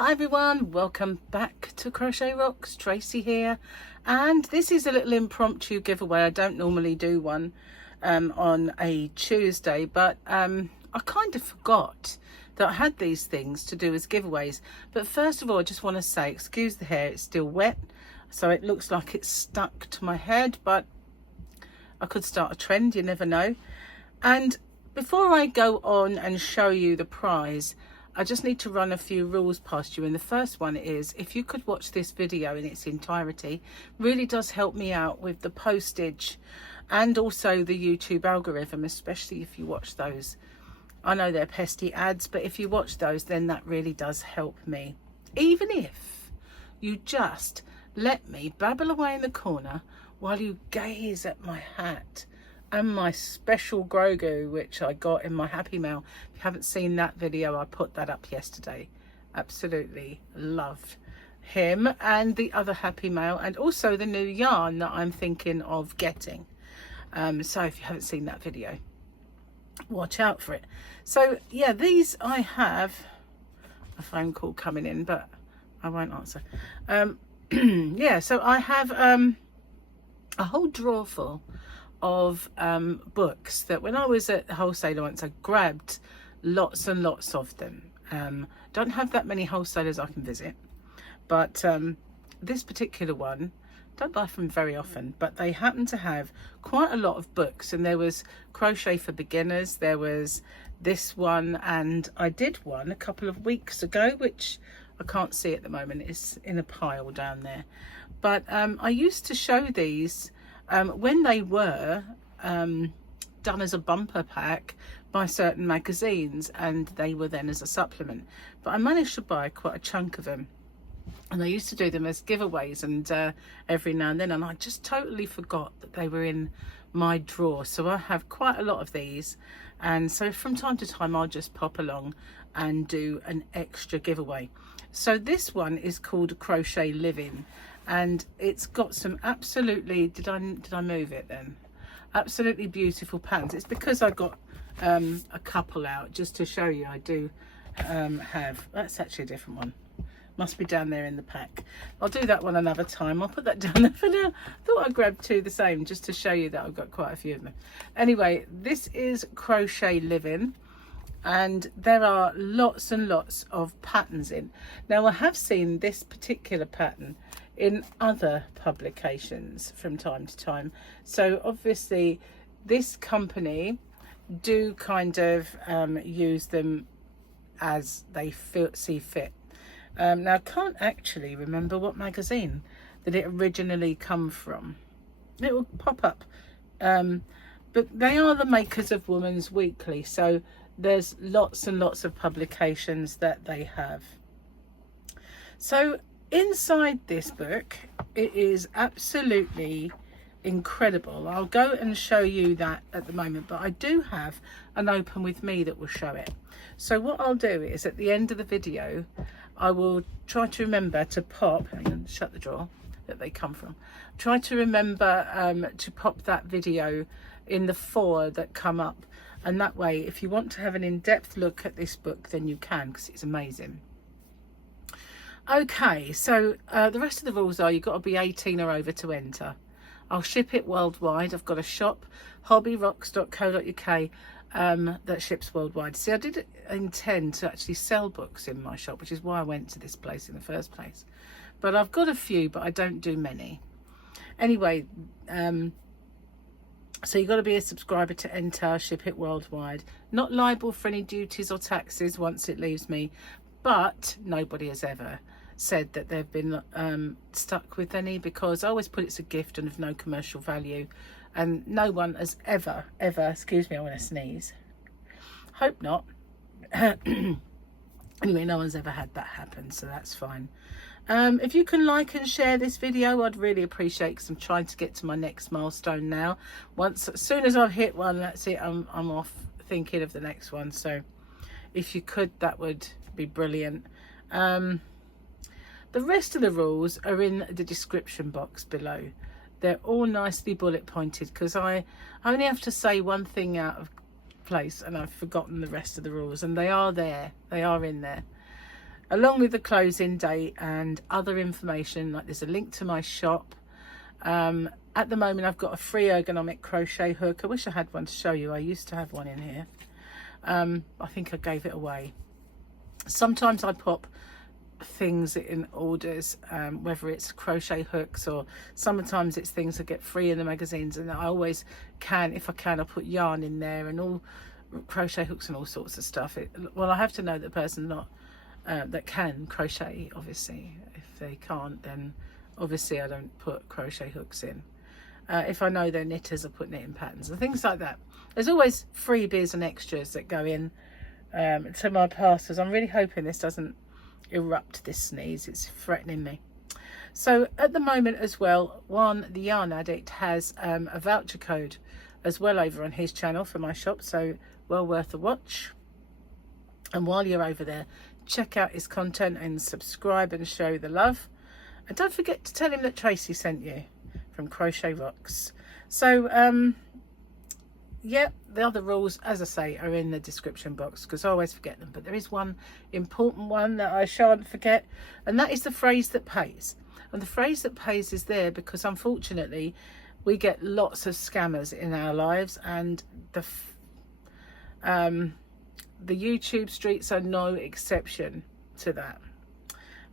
Hi everyone, welcome back to Crochet Rocks. Tracy here, and this is a little impromptu giveaway. I don't normally do one on a Tuesday, but I kind of forgot that I had these things to do as giveaways. But first of all, I just want to say, excuse the hair, it's still wet, so it looks like it's stuck to my head, but I could start a trend, you never know. And before I go on and show you the prize, I just need to run a few rules past you. And the first one is, if you could watch this video in its entirety, really does help me out with the postage and also the YouTube algorithm, especially if you watch those. I know they're pesky ads, but if you watch those, then that really does help me. Even if you just let me babble away in the corner while you gaze at my hat and my special Grogu, which I got in my Happy Mail. If you haven't seen that video, I put that up yesterday. Absolutely love him and the other Happy Mail, and also the new yarn that I'm thinking of getting. So if you haven't seen that video, watch out for it. So yeah, these, I have a phone call coming in, but I won't answer. Yeah, so I have a whole drawer full of books that when I was at the wholesaler once, I grabbed lots and lots of them. Don't have that many wholesalers I can visit, but this particular one, don't buy from very often, but they happen to have quite a lot of books. And there was Crochet for Beginners, there was this one, and I did one a couple of weeks ago, which I can't see at the moment, it's in a pile down there. But I used to show these when they were done as a bumper pack by certain magazines, and they were then as a supplement. But I managed to buy quite a chunk of them, and I used to do them as giveaways and every now and then, and I just totally forgot that they were in my drawer. So I have quite a lot of these, and so from time to time I'll just pop along and do an extra giveaway. So this one is called Crochet Living, and it's got some absolutely, did I move it then? Absolutely beautiful patterns. It's because I got a couple out just to show you. I do have, that's actually a different one. Must be down there in the pack. I'll do that one another time. I'll put that down there for now. Thought I grabbed two the same just to show you that I've got quite a few of them. Anyway, this is Crochet Living, and there are lots and lots of patterns in. Now I have seen this particular pattern in other publications from time to time, so obviously this company do kind of use them as they see fit. Now I can't actually remember what magazine that it originally come from. It will pop up, but they are the makers of Woman's Weekly, so there's lots and lots of publications that they have. So inside this book, it is absolutely incredible. I'll go and show you that at the moment, but I do have an open with me that will show it. So what I'll do is at the end of the video, I will try to remember to pop, and shut the drawer that they come from, try to remember to pop that video in the 4 that come up, and that way if you want to have an in-depth look at this book, then you can, because it's amazing. Okay, so the rest of the rules are you've got to be 18 or over to enter. I'll ship it worldwide. I've got a shop, hobbyrocks.co.uk, that ships worldwide. See, I did intend to actually sell books in my shop, which is why I went to this place in the first place. But I've got a few, but I don't do many. Anyway, so you've got to be a subscriber to enter, ship it worldwide. Not liable for any duties or taxes once it leaves me, but nobody has ever said that they've been stuck with any, because I always put it's a gift and of no commercial value, and no one has ever, excuse me, I want to sneeze, hope not. Anyway, no one's ever had that happen, so that's fine. If you can like and share this video, I'd really appreciate, because I'm trying to get to my next milestone now. As soon as I've hit one, that's it, I'm off thinking of the next one. So if you could, that would be brilliant. The rest of the rules are in the description box below. They're all nicely bullet pointed, because I only have to say one thing out of place and I've forgotten the rest of the rules, and they are there, they are in there. along with the closing date and other information. Like there's a link to my shop. At the moment I've got a free ergonomic crochet hook. I wish I had one to show you. I used to have one in here. I think I gave it away. Sometimes I pop things in orders, whether it's crochet hooks or sometimes it's things that get free in the magazines, and I always can, if I can, I'll put yarn in there and all crochet hooks and all sorts of stuff. Well, I have to know the person not that can crochet. Obviously if they can't, then obviously I don't put crochet hooks in. If I know they're knitters, I put knitting patterns and things like that. There's always freebies and extras that go in to my parcels. I'm really hoping this doesn't erupt, this sneeze. It's threatening me. So at the moment as well, the Yarn Addict has a voucher code as well over on his channel for my shop, so well worth a watch. And while you're over there, check out his content and subscribe and show the love. And don't forget to tell him that Tracy sent you from Crochet Rocks. So yeah, the other rules, as I say, are in the description box because I always forget them. But there is one important one that I shan't forget, and that is the phrase that pays. And the phrase that pays is there because unfortunately we get lots of scammers in our lives, and the YouTube streets are no exception to that.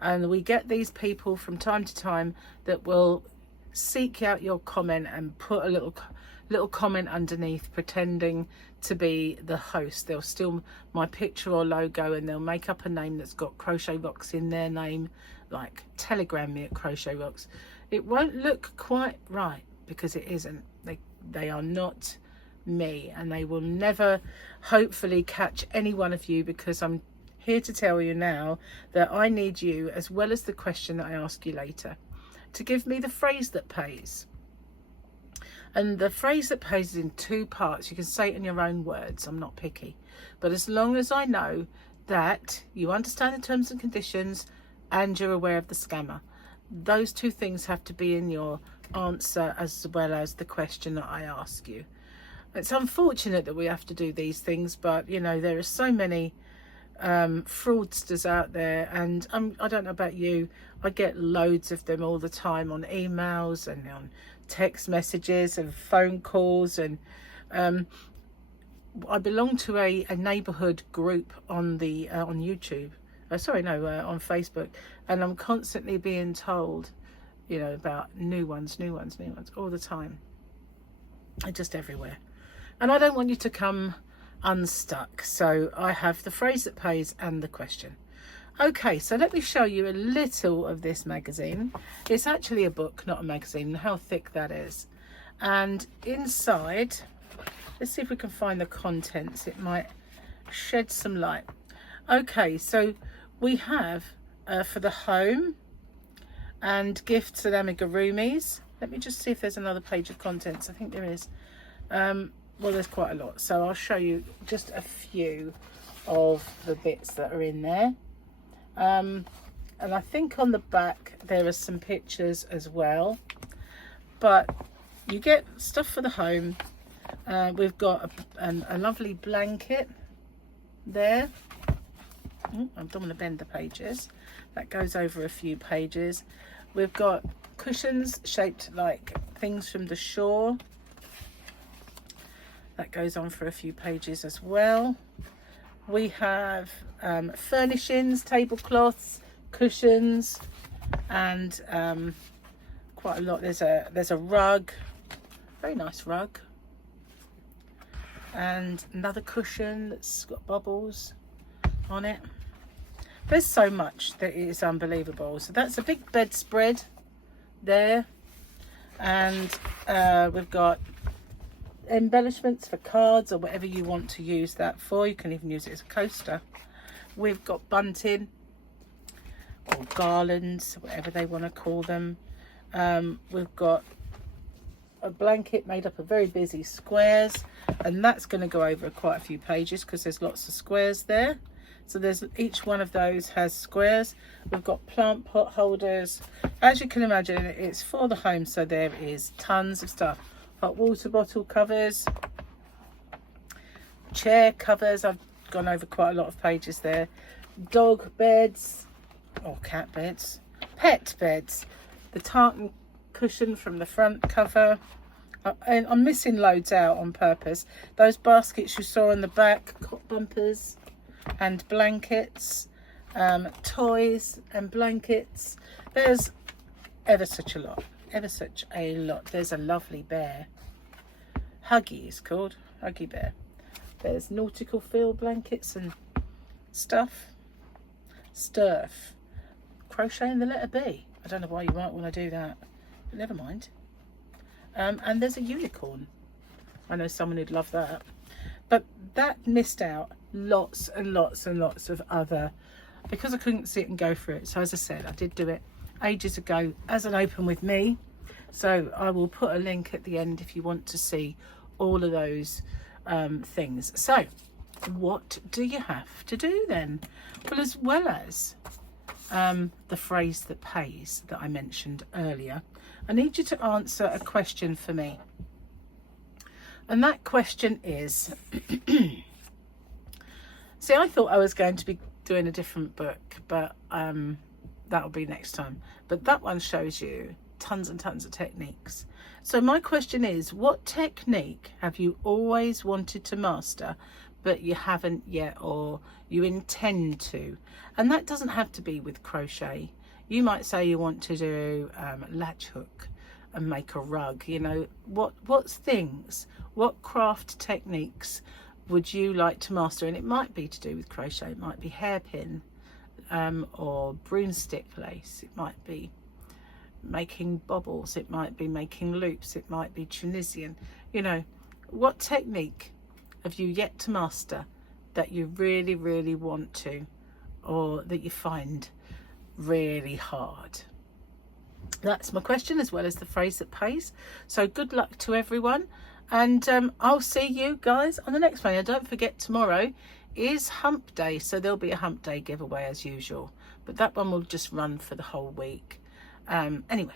And we get these people from time to time that will seek out your comment and put a little comment underneath pretending to be the host. They'll steal my picture or logo and they'll make up a name that's got Crochet Rocks in their name, like telegram me at Crochet Rocks. It won't look quite right because it isn't. They are not me, and they will never hopefully catch any one of you, because I'm here to tell you now that I need you, as well as the question that I ask you later, to give me the phrase that pays. And the phrase that pays is in two parts. You can say it in your own words. I'm not picky. But as long as I know that you understand the terms and conditions and you're aware of the scammer, those two things have to be in your answer as well as the question that I ask you. It's unfortunate that we have to do these things, but you know, there are so many fraudsters out there, and I don't know about you, I get loads of them all the time on emails and on text messages and phone calls. And I belong to a neighborhood group on the on YouTube, on Facebook, and I'm constantly being told, you know, about new ones all the time. They're just everywhere, and I don't want you to come unstuck. So I have the phrase that pays and the question. Okay, so let me show you a little of this magazine. It's actually a book, not a magazine. How thick that is. And inside, let's see if we can find the contents. It might shed some light. Okay, so we have for the home and gifts and amigurumis. Let me just see if there's another page of contents. I think there is. Well, there's quite a lot, so I'll show you just a few of the bits that are in there. And I think on the back there are some pictures as well, but you get stuff for the home. We've got a lovely blanket there. I don't want to bend the pages. That goes over a few pages. We've got cushions shaped like things from the shore. That goes on for a few pages as well. We have furnishings, tablecloths, cushions, and quite a lot. There's a rug, very nice rug, and another cushion that's got bubbles on it. There's so much that is unbelievable. So that's a big bedspread there, and we've got embellishments for cards or whatever you want to use that for. You can even use it as a coaster. We've got bunting or garlands, whatever they want to call them. We've got a blanket made up of very busy squares, and that's going to go over quite a few pages because there's lots of squares there. So there's, each one of those has squares. We've got plant pot holders. As you can imagine, it's for the home, so there is tons of stuff. Hot water bottle covers, chair covers. I've gone over quite a lot of pages there. dog beds or cat beds, pet beds, the tartan cushion from the front cover. And I'm missing loads out on purpose. Those baskets you saw on the back, cot bumpers and blankets, toys and blankets. There's ever such a lot, ever such a lot. There's a lovely bear. Huggy is called, Huggy Bear. There's nautical field blankets and stuff. Sturf. Crocheting the letter B. I don't know why you might want to do that, but never mind. And there's a unicorn. I know someone who'd love that. But that missed out lots and lots and lots of other, because I couldn't sit and go through it. So as I said, I did do it ages ago as an open with me. So I will put a link at the end if you want to see all of those things. So what do you have to do then? Well, as well as the phrase that pays that I mentioned earlier, I need you to answer a question for me. And that question is, see, I thought I was going to be doing a different book, but that'll be next time. But that one shows you tons and tons of techniques. So my question is, what technique have you always wanted to master, but you haven't yet, or you intend to? And that doesn't have to be with crochet. You might say you want to do latch hook and make a rug. You know, what craft techniques would you like to master? And it might be to do with crochet. It might be hairpin or broomstick lace. It might be making bobbles. It might be making loops. It might be Tunisian. You know, what technique have you yet to master that you really, really want to, or that you find really hard? That's my question, as well as the phrase that pays. So good luck to everyone, and I'll see you guys on the next one. And don't forget, tomorrow is hump day, so there'll be a hump day giveaway as usual, but that one will just run for the whole week. Anyway,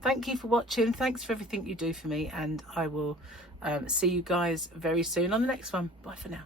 thank you for watching. Thanks for everything you do for me, and I will see you guys very soon on the next one. Bye for now.